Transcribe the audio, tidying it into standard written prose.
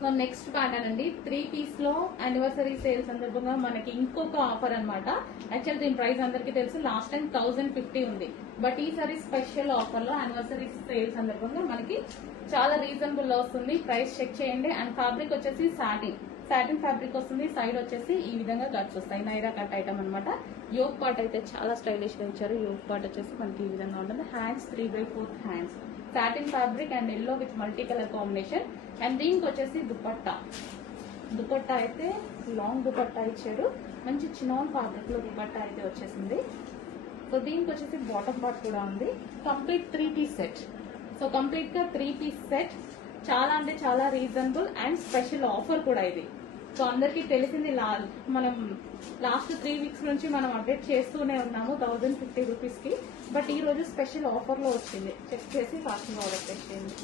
So next pattern అండి 3 piece లో anniversary sale సందర్భంగా మనకి ఇంకొక ఆఫర్ అన్నమాట. యాక్చువల్ దీని ప్రైస్ అందరికీ తెలుసు, లాస్ట్ టైం 1050 ఉంది. బట్ ఈసారి స్పెషల్ ఆఫర్ లో యానివర్సరీ సేల్ సందర్భంగా మనకి చాలా రీజనబుల్ లో వస్తుంది. ప్రైస్ చెక్ చేయండి. అండ్ ఫ్యాబ్రిక్ వచ్చేసి సాటిన్ ఫ్యాబ్రిక్ వస్తుంది. సైడ్ వచ్చేసి ఈ విధంగా కట్స్ వస్తాయి, నైరా కట్ ఐటమ్ అనమాట. యోగ్ పార్ట్ అయితే చాలా స్టైలిష్ గా ఇచ్చారు. యోగ్ పార్ట్ వచ్చేసి మనకి ఈ విధంగా ఉంటుంది. Hands 3/4 hands, satin fabric and yellow with multi colour combination. And దీనికి వచ్చేసి దుపట్టా అయితే లాంగ్ దుపట్టా ఇచ్చాడు. మంచి చినాన్ ఫ్యాబ్రిక్ లో దుపట్టా అయితే వచ్చేసింది. సో దీనికి వచ్చేసి బాటమ్ పార్ట్ కూడా ఉంది. Complete 3 piece set. So complete గా 3 పీస్ సెట్. చాలా అంటే చాలా రీజనబుల్ అండ్ స్పెషల్ ఆఫర్ కూడా ఇది. సో అందరికీ తెలిసింది, మనం లాస్ట్ 3 వీక్స్ నుంచి మనం అప్డేట్ చేస్తూనే ఉన్నాము 1050 రూపీస్ కి. బట్ ఈ రోజు స్పెషల్ ఆఫర్ లో వచ్చింది. చెక్ చేసి ఫాస్ట్ ఆర్డర్ చేయండి.